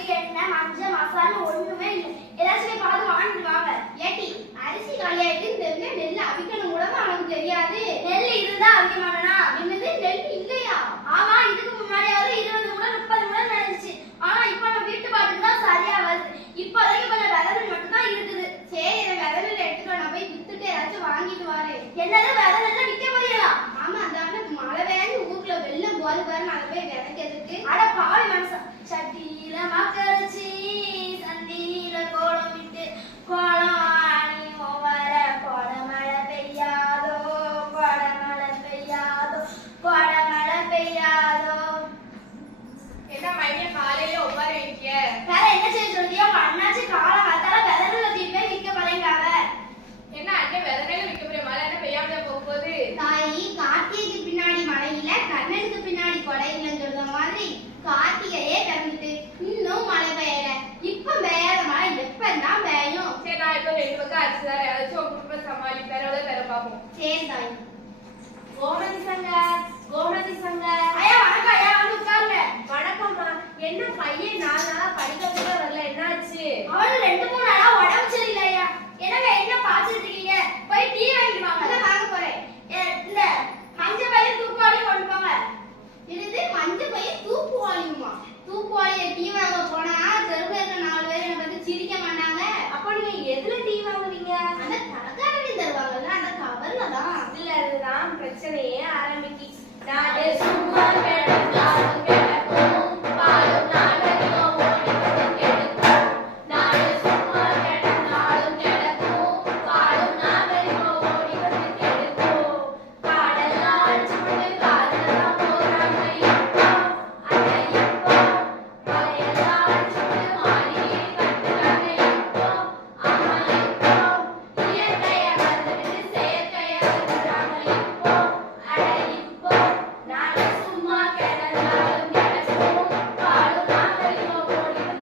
கடுகு எண்ணெய் மஞ்சள் மசாலா ஒண்ணுமே இல்லை. ஏதாச்சும் போய் பார்த்து வாங்கிட்டு வாங்க. ஏட்டி அரிசி காலியாயிட்டு தெரிஞ்ச நெல் அவிக்கணும் கூட அவனுக்கு தெரியாது. நெல் இருந்தா அவிக்க மாட்டேனா? என்னது நெல் இல்லையா? ஆமா, இதுக்கு முன்னாடியாவது 20 முறை 30 முறை நடந்துச்சு. ஆனா இப்ப நம்ம வீட்டு பாட்டுக்கு தான் சரியா வருது. இப்போதைக்கு கொஞ்சம் விதநெல் மட்டும் தான் இருக்குது. சரி, இதை விதநெல் எடுத்துட்டு நான் போய் வித்துட்டு ஏதாச்சும் வாங்கிட்டு வரேன். என்னது விதநெல்ல விற்க போறீங்களா? ஆமா, அதான மழை வேண்டி ஊர்ல வெள்ளம் போது பாருன்னு அதை போய் விதைக்கிறதுக்கு. அட பாவி மனுஷன், சட்டியில மக்களிச்சு சந்தியில கோலம் விட்டு கோலம் ஆணி வர கோடமழை பெய்யாதோ கோடமழை பெய்யாதோ கோடமழை பெய்யாதோ. என்ன மையம் காலையில உட்கார வைக்க? வேற என்ன செய்ய சொல்றியா? உங்க அண்ணாச்சி காலம் காத்தால விதநெல்ல தீப்பே விற்க போறேங்காவ. என்ன அண்ணன் விதநெல்ல விற்க போற? மழை என்ன பெய்யாம போகுது? தாயி கார்த்திகைக்கு பின்னாடி மழையில கண்ணனுக்கு பின்னாடி கொடையிலன்னு சொல்ற மாதிரி கார்த்திகையே பிறந்துட்டு இன்னும் மழை பெய்யல. இப்ப பெய்யாத மழை எப்பதான் பெய்யும்? சரி, நான் இப்போ 2 பக்கம் அரிசி தரேன். ஏதாச்சும் உங்க குடும்ப சமாளி பெறவளை பெற பார்ப்போம். சரி தாய். கோமதி சங்க, கோமதி சங்க. ஐயா வணக்கம். ஐயா வந்து உட்காருங்க. வணக்கம்மா. என்ன பையன் 4 நாளா படிக்க கூட வரல, என்னாச்சு? அவனுக்கு 2-3 நாளா உடம்பு சரியில்லையா. என்னங்க என்ன பாத்துட்டு இருக்கீங்க? போய் டீ வாங்கிட்டு வாங்க. அதான் வாங்க போறேன். இந்த மஞ்சள் பையன் தூக்குவாளி கொண்டு போங்க. இது மஞ்சள் பையன் தூக்குவாளியுமா? தூக்குவாளிய டீ வாங்க போனா தெருவுல இருக்க 4 பேர் என்ன பத்தி சிரிக்க மாட்டாங்க. அப்ப நீங்க எதுல டீ வாங்குவீங்க? அந்த கடைக்காரனே தருவாங்கல்ல, அந்த கவர்ல தான். இதுல இருந்துதான் பிரச்சனையே ஆரம்பிக்கு. நான் சும்மா